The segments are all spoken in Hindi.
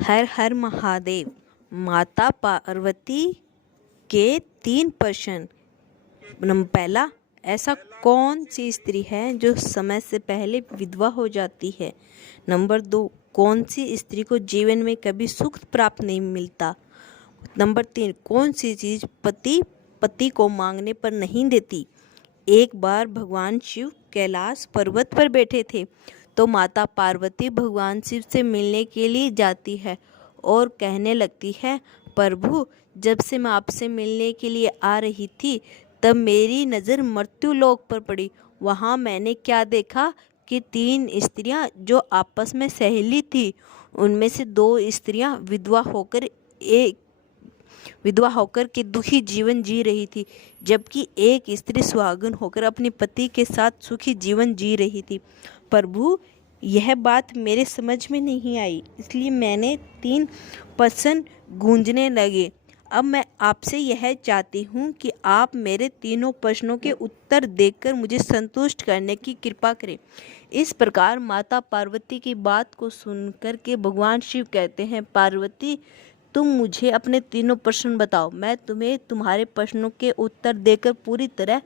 हर हर महादेव। माता पार्वती के 3 प्रश्न। नंबर पहला, ऐसा कौन सी स्त्री है जो समय से पहले विधवा हो जाती है। नंबर 2, कौन सी स्त्री को जीवन में कभी सुख प्राप्त नहीं मिलता। नंबर 3, कौन सी चीज पति को मांगने पर नहीं देती। एक बार भगवान शिव कैलाश पर्वत पर बैठे थे तो माता पार्वती भगवान शिव से मिलने के लिए जाती है और कहने लगती है, प्रभु, जब से मैं आपसे मिलने के लिए आ रही थी तब मेरी नज़र मृत्यु लोक पर पड़ी। वहाँ मैंने क्या देखा कि 3 स्त्रियां जो आपस में सहेली थी, उनमें से 2 स्त्रियां विधवा होकर के दुखी जीवन जी रही थी, जबकि एक स्त्री सुहागन होकर अपने पति के साथ सुखी जीवन जी रही थी। प्रभु, यह बात मेरे समझ में नहीं आई, इसलिए मैंने 3 प्रश्न गूंजने लगे। अब मैं आपसे यह चाहती हूँ कि आप मेरे तीनों प्रश्नों के उत्तर देकर मुझे संतुष्ट करने की कृपा करें। इस प्रकार माता पार्वती की बात को सुनकर के भगवान शिव कहते हैं, पार्वती, तुम मुझे अपने तीनों प्रश्न बताओ, मैं तुम्हें तुम्हारे प्रश्नों के उत्तर देकर पूरी तरह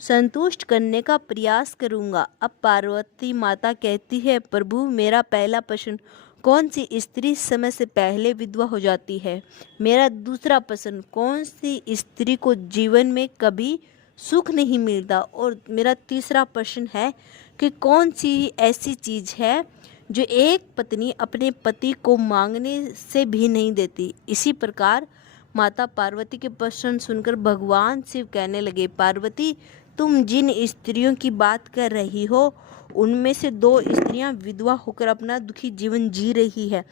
संतुष्ट करने का प्रयास करूंगा। अब पार्वती माता कहती है, प्रभु, मेरा पहला प्रश्न, कौन सी स्त्री समय से पहले विधवा हो जाती है। मेरा दूसरा प्रश्न, कौन सी स्त्री को जीवन में कभी सुख नहीं मिलता। और मेरा तीसरा प्रश्न है कि कौन सी ऐसी चीज़ है जो एक पत्नी अपने पति को मांगने से भी नहीं देती। इसी प्रकार माता पार्वती के प्रश्न सुनकर भगवान शिव कहने लगे, पार्वती, तुम जिन स्त्रियों की बात कर रही हो उनमें से 2 स्त्रियां विधवा होकर अपना दुखी जीवन जी रही है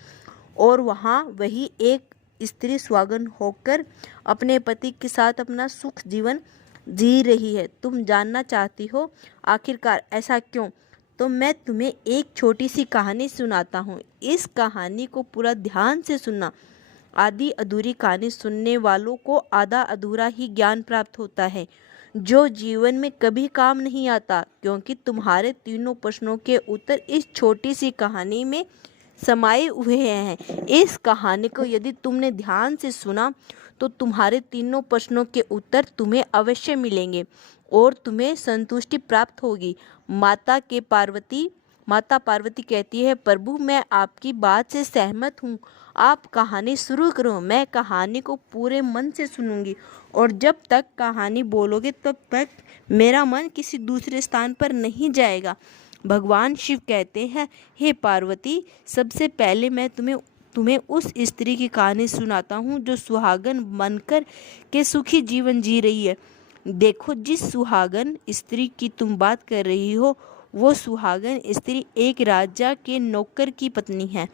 और वहाँ वही एक स्त्री सुहागन होकर अपने पति के साथ अपना सुख जीवन जी रही है। तुम जानना चाहती हो आखिरकार ऐसा क्यों? तो मैं तुम्हें एक छोटी सी कहानी सुनाता हूँ। इस कहानी को पूरा ध्यान से सुनना। आधी अधूरी कहानी सुनने वालों को आधा अधूरा ही ज्ञान प्राप्त होता है, जो जीवन में कभी काम नहीं आता, क्योंकि तुम्हारे तीनों प्रश्नों के उत्तर इस छोटी सी कहानी में समाये हुए हैं। इस कहानी को यदि तुमने ध्यान से सुना तो तुम्हारे तीनों प्रश्नों के उत्तर तुम्हें अवश्य मिलेंगे और तुम्हें संतुष्टि प्राप्त होगी। माता पार्वती कहती है, प्रभु, मैं आपकी बात से सहमत हूँ, आप कहानी शुरू करो। मैं कहानी को पूरे मन से सुनूंगी और जब तक कहानी बोलोगे तब तक मेरा मन किसी दूसरे स्थान पर नहीं जाएगा। भगवान शिव कहते हैं, हे पार्वती, सबसे पहले मैं तुम्हें उस स्त्री की कहानी सुनाता हूँ जो सुहागन बनकर के सुखी जीवन जी रही है। देखो, जिस सुहागन स्त्री की तुम बात कर रही हो वो सुहागन स्त्री एक राजा के नौकर की पत्नी है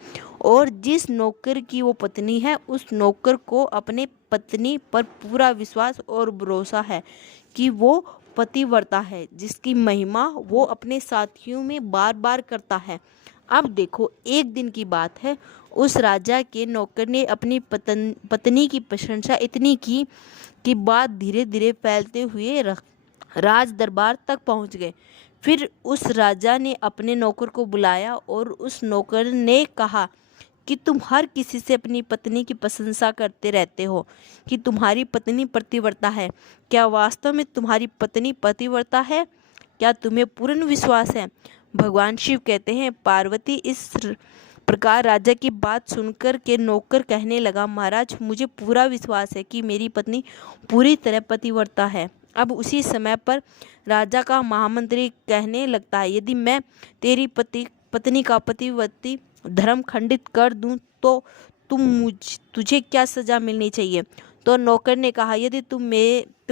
और जिस नौकर की वो पत्नी है उस नौकर को अपने पत्नी पर पूरा विश्वास और भरोसा है कि वो पतिव्रता है, जिसकी महिमा वो अपने साथियों में बार बार करता है। अब देखो, एक दिन की बात है, उस राजा के नौकर ने अपनी पत्नी की प्रशंसा इतनी की कि बात धीरे धीरे फैलते हुए राज दरबार तक पहुंच गए। फिर उस राजा ने अपने नौकर को बुलाया और उस नौकर ने कहा कि तुम हर किसी से अपनी पत्नी की प्रशंसा करते रहते हो कि तुम्हारी पत्नी पतिव्रता है। क्या वास्तव में तुम्हारी पत्नी पतिव्रता है? क्या तुम्हें पूर्ण विश्वास है? भगवान शिव कहते हैं, पार्वती, इस प्रकार राजा की बात सुनकर के नौकर कहने लगा, महाराज, मुझे पूरा विश्वास है कि मेरी पत्नी पूरी तरह पतिव्रता है। अब उसी समय पर राजा का महामंत्री कहने लगता है, यदि मैं तेरी पत्नी का पतिव्रती धर्म खंडित कर दूं तो तुझे क्या सजा मिलनी चाहिए? तो नौकर ने कहा, यदि तुम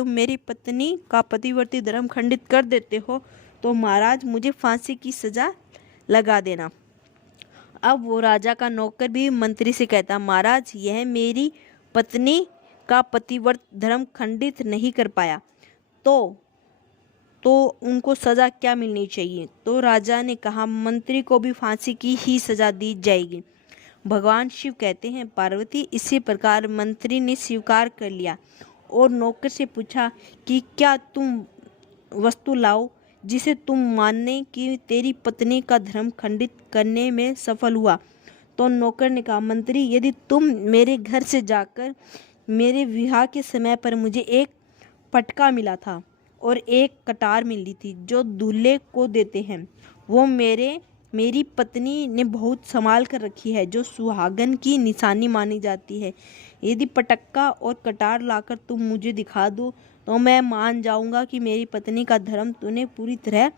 मेरी पत्नी का पतिव्रती धर्म खंडित कर देते हो तो महाराज, मुझे फांसी की सजा लगा देना। अब वो राजा का नौकर भी मंत्री से कहता, महाराज, यह मेरी पत्नी का पतिव्रत धर्म खंडित नहीं कर पाया तो उनको सजा क्या मिलनी चाहिए? तो राजा ने कहा, मंत्री को भी फांसी की ही सजा दी जाएगी। भगवान शिव कहते हैं, पार्वती, इसी प्रकार मंत्री ने स्वीकार कर लिया और नौकर से पूछा कि क्या तुम वस्तु लाओ जिसे तुम मानने कि तेरी पत्नी का धर्म खंडित करने में सफल हुआ। तो नौकर ने कहा, मंत्री यदि तुम मेरे घर से जाकर मेरे विवाह के समय पर मुझे एक पटका मिला था और एक कटार मिली थी जो दूल्हे को देते हैं, वो मेरी पत्नी ने बहुत संभाल कर रखी है, जो सुहागन की निशानी मानी जाती है। यदि पटक्का और कटार लाकर तुम मुझे दिखा दो तो मैं मान जाऊंगा कि मेरी पत्नी का धर्म तूने पूरी तरह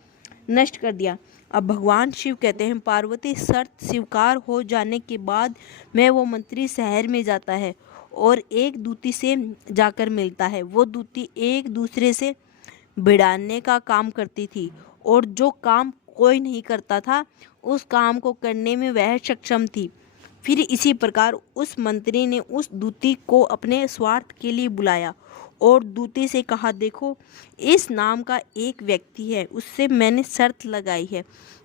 नष्ट कर दिया। अब भगवान शिव कहते हैं, पार्वती शर्त स्वीकार हो जाने के बाद मैं वो मंत्री शहर में जाता है और एक दूती से जाकर मिलता है। वो दूती एक दूसरे से भिड़ाने का काम करती थी और जो काम कोई नहीं करता था उस काम को करने में वह सक्षम थी। फिर इसी प्रकार उस मंत्री ने उस दूती को अपने स्वार्थ के लिए बुलाया और दूती से कहा, देखो इस नाम का एक व्यक्ति है, उससे मैंने शर्त लगाई है।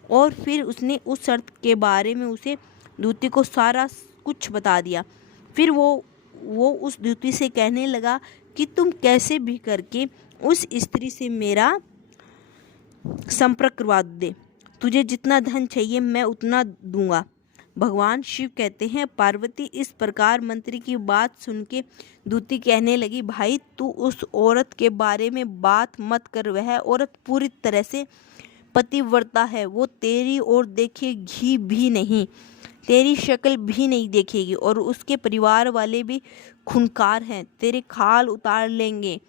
और फिर उसने उस शर्त के बारे में उसे दूती को सारा कुछ बता दिया। फिर वो उस दूती से कहने लगा कि तुम कैसे भी करके उस स्त्री से मेरा संपर्क करवा दे, तुझे जितना धन चाहिए मैं उतना दूंगा। भगवान शिव कहते हैं, पार्वती इस प्रकार मंत्री की बात सुन के दूती कहने लगी, भाई तू उस औरत के बारे में बात मत कर, वह औरत पूरी तरह से पतिव्रता है, वो तेरी ओर देखेगी भी नहीं, तेरी शक्ल भी नहीं देखेगी और उसके परिवार वाले भी खूंखार हैं, तेरे खाल उतार लेंगे।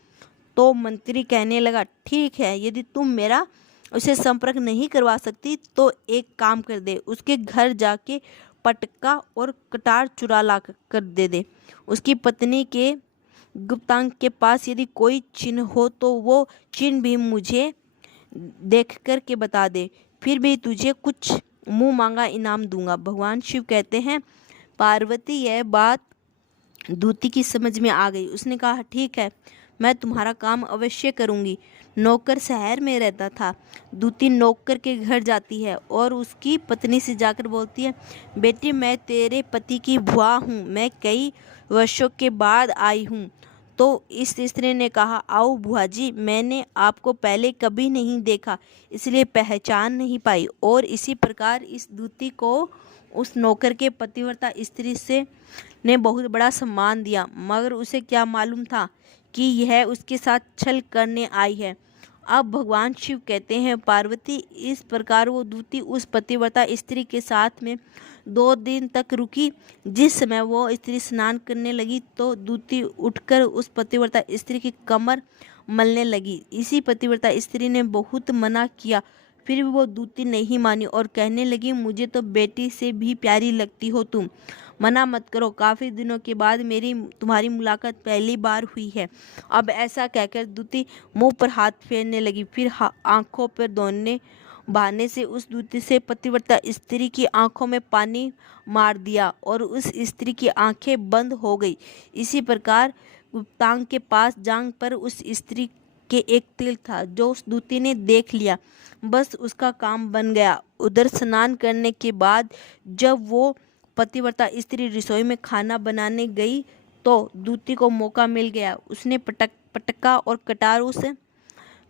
तो मंत्री कहने लगा, ठीक है, यदि तुम मेरा उसे संपर्क नहीं करवा सकती तो एक काम कर दे, उसके घर जाके पटका और कटार चुरा ला कर दे। उसकी पत्नी के गुप्तांग के पास यदि कोई चिन्ह हो तो वो चिन्ह भी मुझे देख कर के बता दे, फिर भी तुझे कुछ मुंह मांगा इनाम दूंगा। भगवान शिव कहते हैं, पार्वती यह बात दूती की समझ में आ गई। उसने कहा, ठीक है, मैं तुम्हारा काम अवश्य करूंगी। नौकर शहर में रहता था। दूती नौकर के घर जाती है और उसकी पत्नी से जाकर बोलती है, बेटी मैं तेरे पति की बुआ हूँ, मैं कई वर्षों के बाद आई हूँ। तो इस स्त्री ने कहा, आओ बुआ जी, मैंने आपको पहले कभी नहीं देखा इसलिए पहचान नहीं पाई। और इसी प्रकार इस दूती को उस नौकर के पतिव्रता स्त्री से ने बहुत बड़ा सम्मान दिया, मगर उसे क्या मालूम था कि यह उसके साथ छल करने आई है। अब भगवान शिव कहते हैं, पार्वती इस प्रकार वो दूती उस पतिव्रता स्त्री के साथ में 2 दिन तक रुकी। जिस समय वो स्त्री स्नान करने लगी तो दूती उठकर उस पतिव्रता स्त्री की कमर मलने लगी। इसी पतिव्रता स्त्री ने बहुत मना किया, फिर भी वो दूती नहीं मानी और कहने लगी, मुझे तो बेटी से भी प्यारी लगती हो तुम, मना मत करो, काफ़ी दिनों के बाद मेरी तुम्हारी मुलाकात पहली बार हुई है। अब ऐसा कहकर दूती मुंह पर हाथ फेरने लगी, फिर आंखों पर दोनों बहाने से उस दूती से पतिव्रता स्त्री की आंखों में पानी मार दिया और उस स्त्री की आंखें बंद हो गई। इसी प्रकार गुप्तांग के पास जांघ पर उस स्त्री के एक तिल था जो उस दूती ने देख लिया, बस उसका काम बन गया। उधर स्नान करने के बाद जब वो पतिव्रता स्त्री रसोई में खाना बनाने गई तो दूती को मौका मिल गया। उसने पटका और कटार उस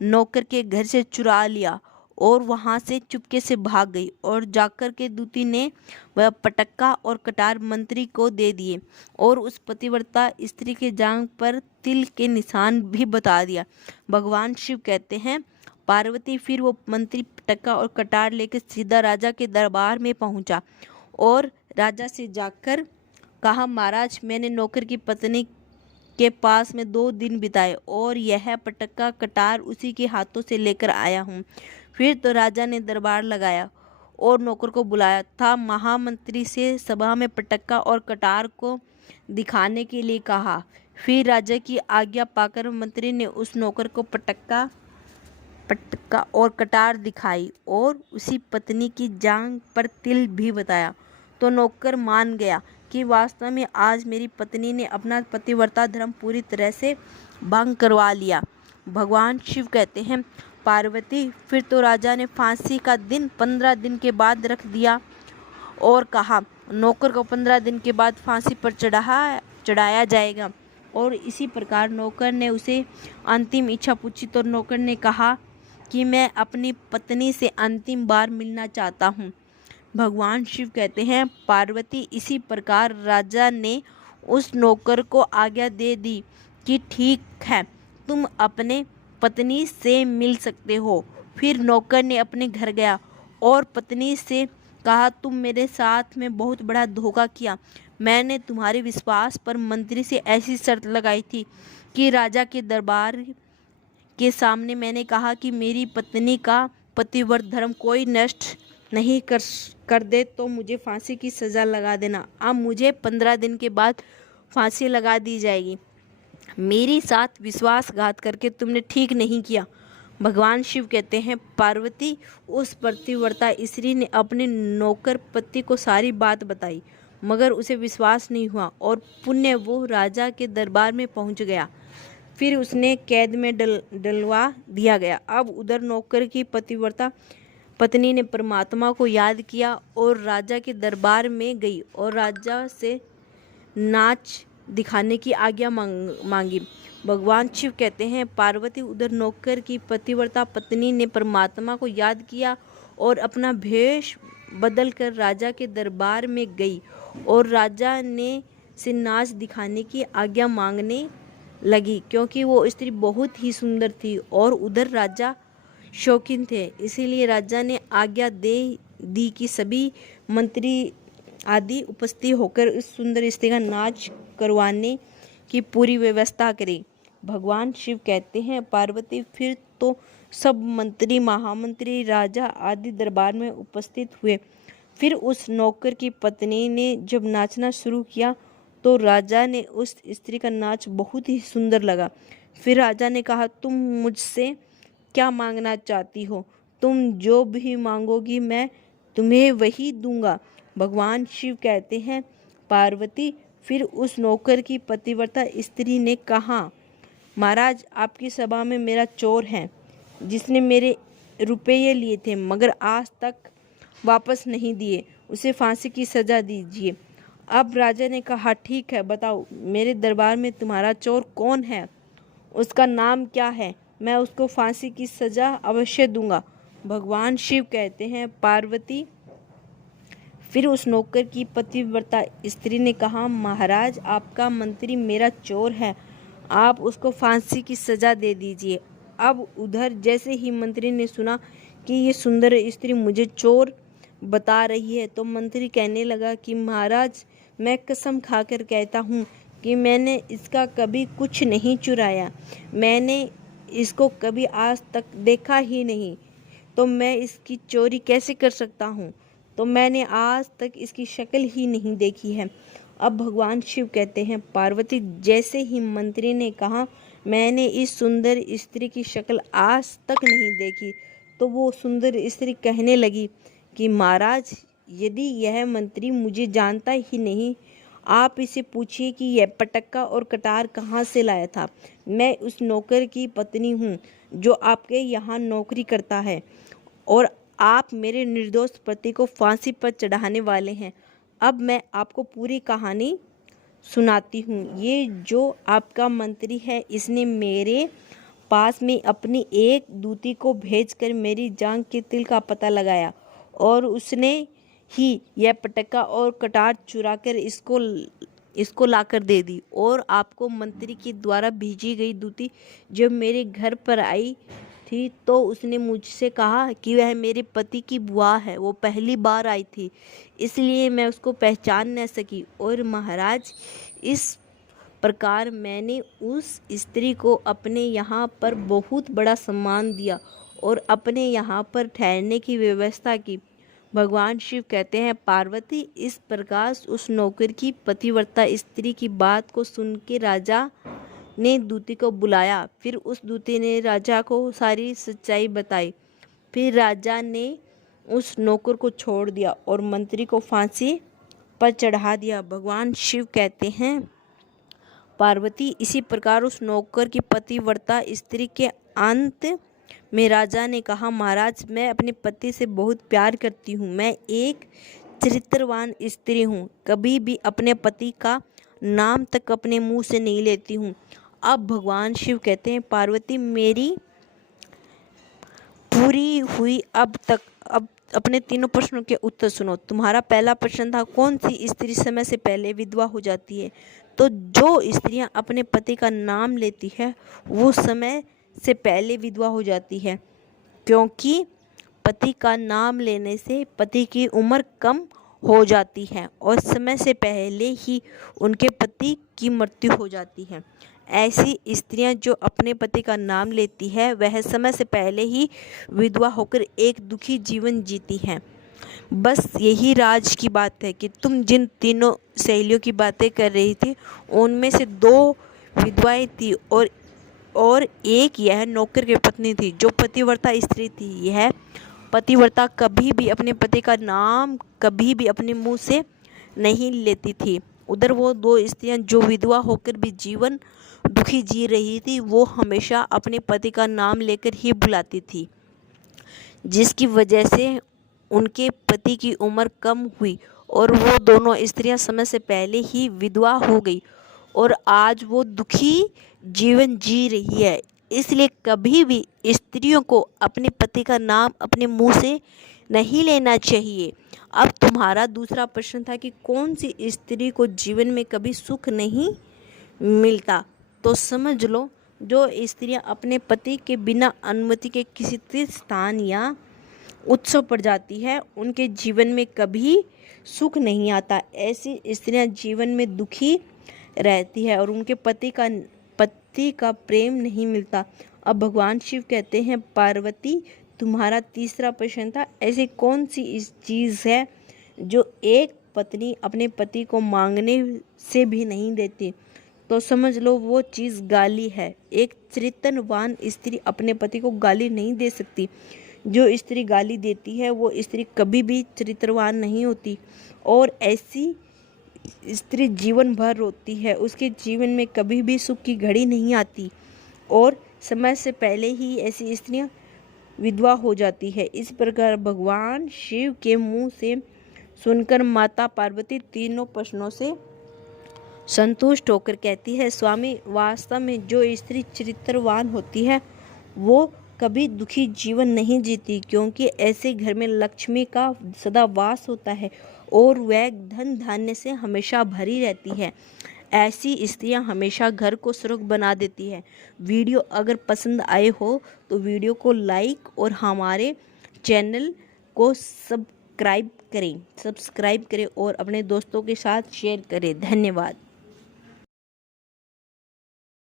नौकर के घर से चुरा लिया और वहां से चुपके से भाग गई और जाकर के दूती ने वह पटक्का और कटार मंत्री को दे दिए और उस पतिव्रता स्त्री के जांघ पर तिल के निशान भी बता दिया। भगवान शिव कहते हैं, पार्वती फिर वो मंत्री पटक्का और कटार लेकर सीधा राजा के दरबार में पहुंचा और राजा से जाकर कहा, महाराज मैंने नौकर की पत्नी के पास में 2 दिन बिताए और यह पटक्का कटार उसी के हाथों से लेकर आया हूँ। फिर तो राजा ने दरबार लगाया और नौकर को बुलाया था, महामंत्री से सभा में पटक्का और कटार को दिखाने के लिए कहा। फिर राजा की आज्ञा पाकर मंत्री ने उस नौकर को पटक्का और कटार दिखाई और उसी पत्नी की जांघ पर तिल भी बताया। तो नौकर मान गया कि वास्तव में आज मेरी पत्नी ने अपना पतिव्रता धर्म पूरी तरह से भंग करवा लिया। भगवान शिव कहते हैं, पार्वती फिर तो राजा ने फांसी का दिन 15 दिन के बाद रख दिया और कहा, नौकर को 15 दिन के बाद फांसी पर चढ़ाया जाएगा। और इसी प्रकार नौकर ने उसे अंतिम इच्छा पूछी तो नौकर ने कहा कि मैं अपनी पत्नी से अंतिम बार मिलना चाहता हूँ। भगवान शिव कहते हैं, पार्वती इसी प्रकार राजा ने उस नौकर को आज्ञा दे दी कि ठीक है, तुम अपने पत्नी से मिल सकते हो। फिर नौकर ने अपने घर गया और पत्नी से कहा, तुम मेरे साथ में बहुत बड़ा धोखा किया। मैंने तुम्हारे विश्वास पर मंत्री से ऐसी शर्त लगाई थी कि राजा के दरबार के सामने मैंने कहा कि मेरी पत्नी का पतिव्रत धर्म कोई नष्ट नहीं कर दे तो मुझे फांसी की सज़ा लगा देना। अब मुझे 15 दिन के बाद फांसी लगा दी जाएगी। मेरे साथ विश्वासघात करके तुमने ठीक नहीं किया। भगवान शिव कहते हैं, पार्वती उस पतिव्रता स्त्री ने अपने नौकर पति को सारी बात बताई, मगर उसे विश्वास नहीं हुआ और पुण्य वो राजा के दरबार में पहुंच गया। फिर उसने कैद में डलवा दिया गया। अब उधर नौकर की पतिव्रता पत्नी ने परमात्मा को याद किया और राजा के दरबार में गई और राजा से नाच दिखाने की आज्ञा मांगी। भगवान शिव कहते हैं, पार्वती उधर नौकर की पतिव्रता पत्नी ने परमात्मा को याद किया और अपना भेष बदल कर राजा के दरबार में गई और राजा ने से नाच दिखाने की आज्ञा मांगने लगी, क्योंकि वो स्त्री बहुत ही सुंदर थी और उधर राजा शौकीन थे। इसीलिए राजा ने आज्ञा दे दी कि सभी मंत्री आदि उपस्थित होकर इस सुंदर स्त्री का नाच करवाने की पूरी व्यवस्था करें। भगवान शिव कहते हैं, पार्वती फिर तो सब मंत्री, महामंत्री, राजा आदि दरबार में उपस्थित हुए। फिर उस नौकर की पत्नी ने जब नाचना शुरू किया तो राजा ने उस स्त्री का नाच बहुत ही सुंदर लगा। फिर राजा ने कहा, तुम मुझसे क्या मांगना चाहती हो? तुम जो भी मांगोगी मैं तुम्हें वही दूंगा। भगवान शिव कहते हैं, पार्वती फिर उस नौकर की पतिव्रता स्त्री ने कहा, महाराज आपकी सभा में मेरा चोर है जिसने मेरे रुपये लिए थे मगर आज तक वापस नहीं दिए, उसे फांसी की सज़ा दीजिए। अब राजा ने कहा, ठीक है, बताओ मेरे दरबार में तुम्हारा चोर कौन है, उसका नाम क्या है, मैं उसको फांसी की सज़ा अवश्य दूंगा। भगवान शिव कहते हैं, पार्वती फिर उस नौकर की पतिव्रता स्त्री ने कहा, महाराज आपका मंत्री मेरा चोर है, आप उसको फांसी की सज़ा दे दीजिए। अब उधर जैसे ही मंत्री ने सुना कि ये सुंदर स्त्री मुझे चोर बता रही है तो मंत्री कहने लगा कि महाराज मैं कसम खाकर कहता हूँ कि मैंने इसका कभी कुछ नहीं चुराया, मैंने इसको कभी आज तक देखा ही नहीं, तो मैं इसकी चोरी कैसे कर सकता हूँ, तो मैंने आज तक इसकी शक्ल ही नहीं देखी है। अब भगवान शिव कहते हैं, पार्वती जैसे ही मंत्री ने कहा मैंने इस सुंदर स्त्री की शक्ल आज तक नहीं देखी, तो वो सुंदर स्त्री कहने लगी कि महाराज यदि यह मंत्री मुझे जानता ही नहीं, आप इसे पूछिए कि यह पटक्का और कटार कहाँ से लाया था। मैं उस नौकर की पत्नी हूँ जो आपके यहाँ नौकरी करता है और आप मेरे निर्दोष पति को फांसी पर चढ़ाने वाले हैं। अब मैं आपको पूरी कहानी सुनाती हूँ। ये जो आपका मंत्री है इसने मेरे पास में अपनी एक दूती को भेजकर मेरी जान के तिल का पता लगाया और उसने ही यह पटक्का और कटार चुराकर इसको लाकर दे दी। और आपको मंत्री के द्वारा भेजी गई दूती जब मेरे घर पर आई थी तो उसने मुझसे कहा कि वह मेरे पति की बुआ है, वो पहली बार आई थी इसलिए मैं उसको पहचान न सकी। और महाराज इस प्रकार मैंने उस स्त्री को अपने यहाँ पर बहुत बड़ा सम्मान दिया और अपने यहाँ पर ठहरने की व्यवस्था की। भगवान शिव कहते हैं, पार्वती इस प्रकार उस नौकर की पतिव्रता स्त्री की बात को सुन के राजा ने दूती को बुलाया। फिर उस दूती ने राजा को सारी सच्चाई बताई। फिर राजा ने उस नौकर को छोड़ दिया और मंत्री को फांसी पर चढ़ा दिया। भगवान शिव कहते हैं, पार्वती इसी प्रकार उस नौकर की पतिव्रता स्त्री के अंत में राजा ने कहा, महाराज मैं अपने पति से बहुत प्यार करती हूँ, मैं एक चरित्रवान स्त्री हूँ, कभी भी अपने पति का नाम तक अपने मुंह से नहीं लेती हूँ। अब भगवान शिव कहते हैं, पार्वती मेरी पूरी हुई अब अपने तीनों प्रश्नों के उत्तर सुनो। तुम्हारा पहला प्रश्न था कौन सी स्त्री समय से पहले विधवा हो जाती है। तो जो स्त्रियां अपने पति का नाम लेती है वो समय से पहले विधवा हो जाती है, क्योंकि पति का नाम लेने से पति की उम्र कम हो जाती है और समय से पहले ही उनके पति की मृत्यु हो जाती है। ऐसी स्त्रियां जो अपने पति का नाम लेती है वह समय से पहले ही विधवा होकर एक दुखी जीवन जीती हैं। बस यही राज की बात है कि तुम जिन तीनों सहेलियों की बातें कर रही थी उनमें से 2 विधवाएं थी और एक यह नौकर की पत्नी थी जो पतिव्रता स्त्री थी। यह पतिव्रता कभी भी अपने पति का नाम कभी भी अपने मुंह से नहीं लेती थी। उधर वो 2 स्त्रियां जो विधवा होकर भी जीवन दुखी जी रही थी वो हमेशा अपने पति का नाम लेकर ही बुलाती थी, जिसकी वजह से उनके पति की उम्र कम हुई और वो दोनों स्त्रियां समय से पहले ही विधवा हो गई और आज वो दुखी जीवन जी रही है। इसलिए कभी भी स्त्रियों को अपने पति का नाम अपने मुंह से नहीं लेना चाहिए। अब तुम्हारा दूसरा प्रश्न था कि कौन सी स्त्री को जीवन में कभी सुख नहीं मिलता। तो समझ लो, जो स्त्रियां अपने पति के बिना अनुमति के किसी तीर्थ स्थान या उत्सव पर जाती है उनके जीवन में कभी सुख नहीं आता। ऐसी स्त्रियां जीवन में दुखी रहती है और उनके पति का प्रेम नहीं मिलता। अब भगवान शिव कहते हैं, पार्वती तुम्हारा तीसरा प्रश्न था ऐसी कौन सी इस चीज़ है जो एक पत्नी अपने पति को मांगने से भी नहीं देती। तो समझ लो वो चीज़ गाली है। एक चरित्रवान स्त्री अपने पति को गाली नहीं दे सकती। जो स्त्री गाली देती है वो स्त्री कभी भी चरित्रवान नहीं होती और ऐसी स्त्री जीवन भर रोती है। उसके जीवन में कभी भी सुख की घड़ी नहीं आती और समय से पहले ही ऐसी स्त्रियां विधवा हो जाती है। इस प्रकार भगवान शिव के मुंह से सुनकर माता पार्वती तीनों प्रश्नों से संतुष्ट होकर कहती है, स्वामी वास्तव में जो स्त्री चरित्रवान होती है वो कभी दुखी जीवन नहीं जीती, क्योंकि ऐसे घर में लक्ष्मी का सदा वास होता है और वह धन धान्य से हमेशा भरी रहती है। ऐसी स्त्रियां हमेशा घर को सुरग बना देती है। वीडियो अगर पसंद आए हो तो वीडियो को लाइक और हमारे चैनल को सब्सक्राइब करें और अपने दोस्तों के साथ शेयर करें। धन्यवाद।